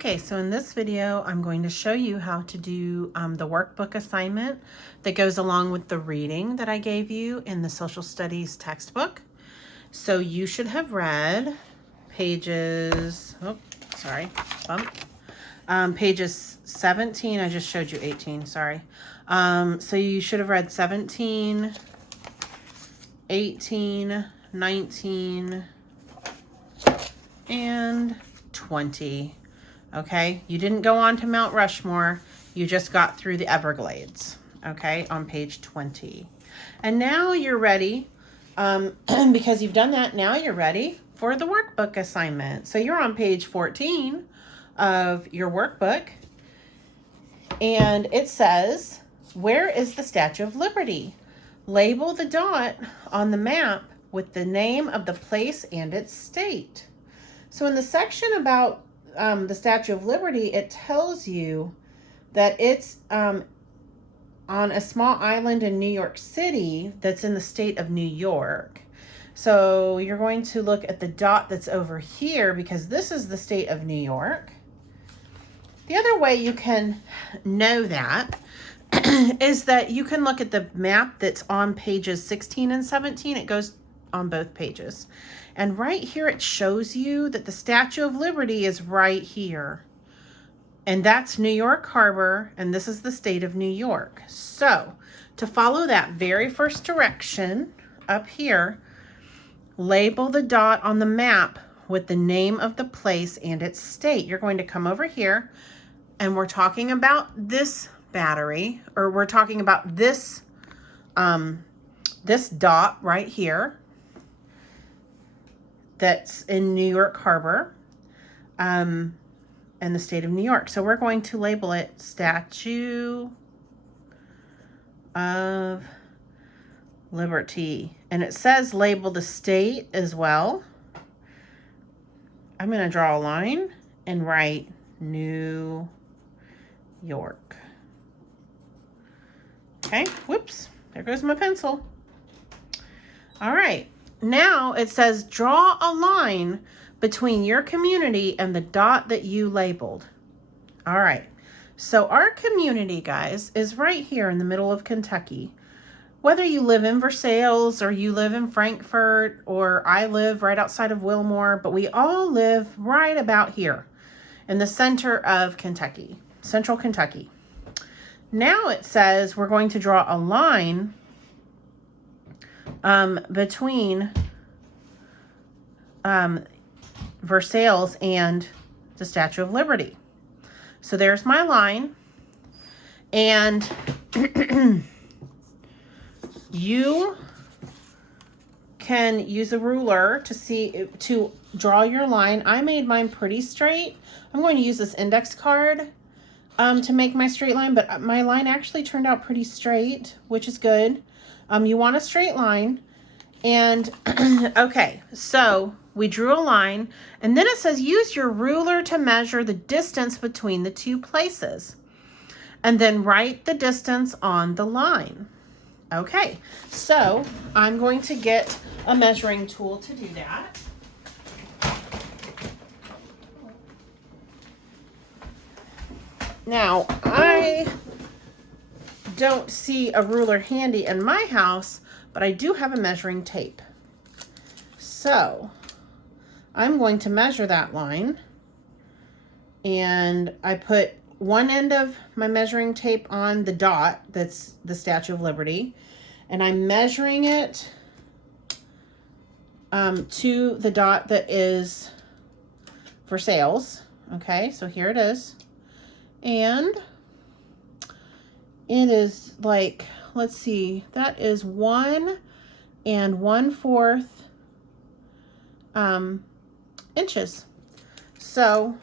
Okay, so in this video, I'm going to show you how to do the workbook assignment that goes along with the reading that I gave you in the social studies textbook. So you should have read pages, pages 17, I just showed you 18, sorry. So you should have read 17, 18, 19, and 20. Okay, you didn't go on to Mount Rushmore, you just got through the Everglades, okay, on page 20. And now you're ready, because you've done that, now you're ready for the workbook assignment. So you're on page 14 of your workbook, and it says, where is the Statue of Liberty? Label the dot on the map with the name of the place and its state. So in the section about the Statue of Liberty, it tells you that it's on a small island in New York City that's in the state of New York. So you're going to look at the dot that's over here because this is the state of New York. The other way you can know that is that you can look at the map that's on pages 16 and 17. It goes on both pages. And right here it shows you that the Statue of Liberty is right here. And that's New York Harbor, and this is the state of New York. So to follow that very first direction up here, label the dot on the map with the name of the place and its state. You're going to come over here, and we're talking about this battery, or we're talking about this, this dot right here. That's in New York Harbor, and the state of New York. So we're going to label it Statue of Liberty. And it says label the state as well. I'm going to draw a line and write New York. Okay, whoops, there goes my pencil. All right. Now it says draw a line between your community and the dot that you labeled. All right, so our community, guys, is right here in the middle of Kentucky. Whether you live in Versailles or you live in Frankfort, or I live right outside of Wilmore, but we all live right about here in the center of Kentucky, central Kentucky. Now it says we're going to draw a line between Versailles and the Statue of Liberty. So there's my line, and you can use a ruler to draw your line. I made mine pretty straight. I'm going to use this index card to make my straight line, but my line actually turned out pretty straight, which is good. You want a straight line. And okay, so we drew a line, and then it says use your ruler to measure the distance between the two places, and then write the distance on the line. Okay, so I'm going to get a measuring tool to do that. Now, I don't see a ruler handy in my house, but I do have a measuring tape. So I'm going to measure that line, and I put one end of my measuring tape on the dot that's the Statue of Liberty, and I'm measuring it to the dot that is Versailles. Okay, so here it is, and it is like, let's see, that is 1 1/4 inches. So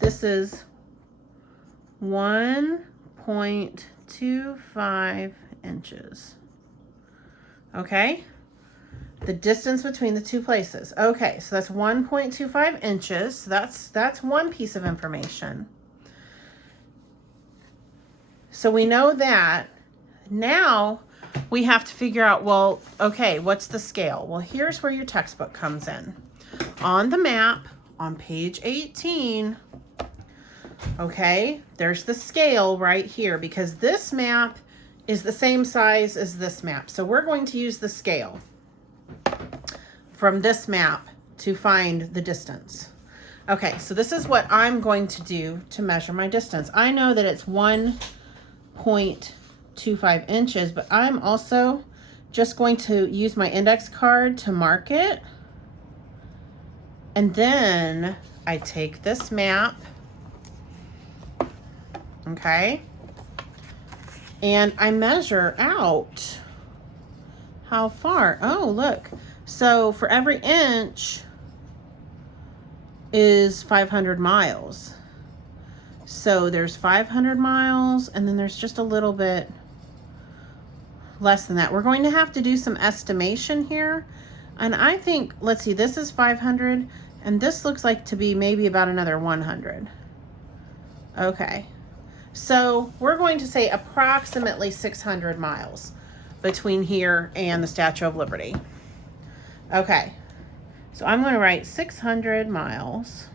this is 1.25 inches. Okay, the distance between the two places. Okay, so that's 1.25 inches. So that's one piece of information. So we know that. Now we have to figure out, well, okay, what's the scale? Well, here's where your textbook comes in. On the map, on page 18, Okay, there's the scale right here because this map is the same size as this map. So we're going to use the scale from this map to find the distance. Okay, so this is what I'm going to do to measure my distance. I know that it's 1.25 inches, but I'm also just going to use my index card to mark it. And then I take this map, okay, and I measure out how far. Oh, look. So for every inch is 500 miles. So there's 500 miles, and then there's just a little bit less than that. We're going to have to do some estimation here. And I think, let's see, this is 500, and this looks like to be maybe about another 100. Okay. So we're going to say approximately 600 miles between here and the Statue of Liberty. Okay. So I'm going to write 600 miles.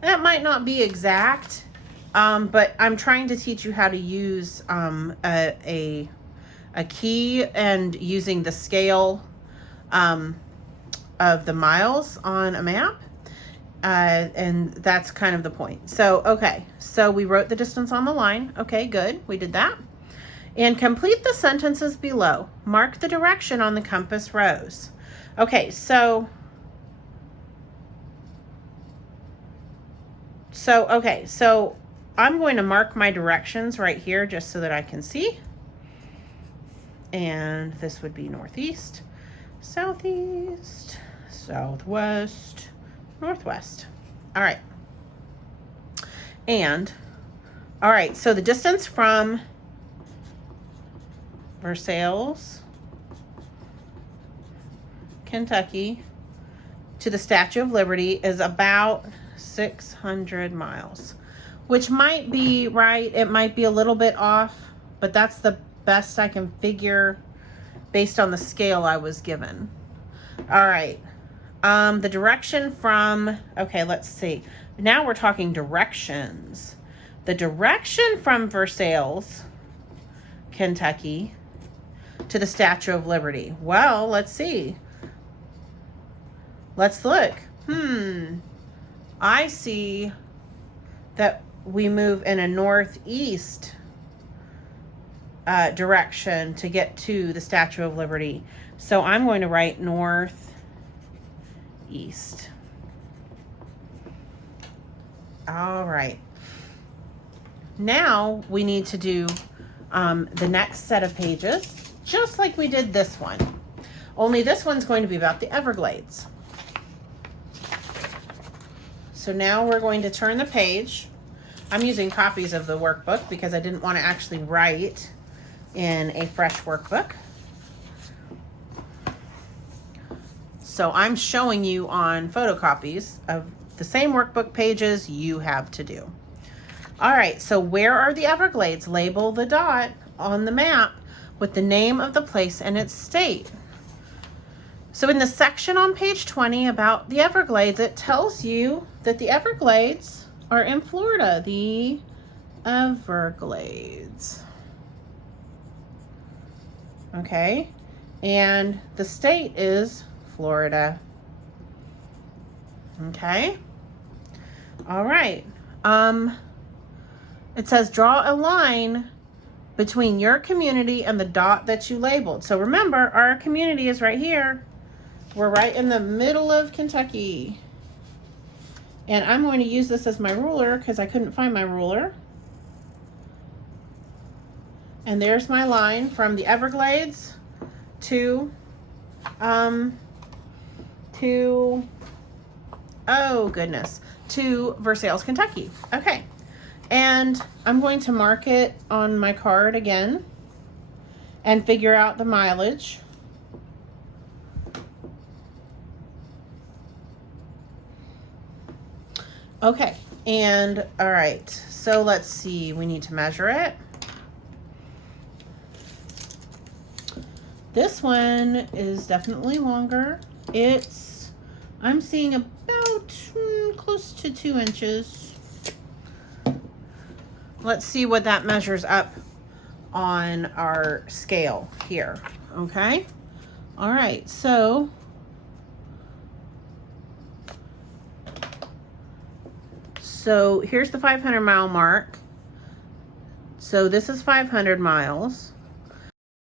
That might not be exact, but I'm trying to teach you how to use a key and using the scale of the miles on a map. And that's kind of the point. So, okay. So we wrote the distance on the line. Okay, good. We did that. And complete the sentences below. Mark the direction on the compass rose. Okay, so I'm going to mark my directions right here just so that I can see. And this would be northeast, southeast, southwest, northwest. All right. And, all right, so the distance from Versailles, Kentucky, to the Statue of Liberty is about 600 miles, which might be right. It might be a little bit off, but that's the best I can figure based on the scale I was given. All right. The direction from, okay, let's see. Now we're talking directions. The direction from Versailles, Kentucky, to the Statue of Liberty. Well, let's see. Let's look. I see that we move in a northeast direction to get to the Statue of Liberty. So I'm going to write northeast. All right. Now we need to do the next set of pages, just like we did this one. Only this one's going to be about the Everglades. So now we're going to turn the page. I'm using copies of the workbook because I didn't want to actually write in a fresh workbook. So I'm showing you on photocopies of the same workbook pages you have to do. All right, so where are the Everglades? Label the dot on the map with the name of the place and its state. So in the section on page 20 about the Everglades, it tells you that the Everglades are in Florida. The Everglades. Okay, and the state is Florida. Okay, all right. It says draw a line between your community and the dot that you labeled. So remember, our community is right here. We're right in the middle of Kentucky. And I'm going to use this as my ruler because I couldn't find my ruler. And there's my line from the Everglades to Versailles, Kentucky. Okay. And I'm going to mark it on my card again and figure out the mileage. Okay, and all right, so let's see, we need to measure it. This one is definitely longer. I'm seeing about close to 2 inches. let's see what that measures up on our scale here. Okay. All right. So here's the 500 mile mark. So this is 500 miles.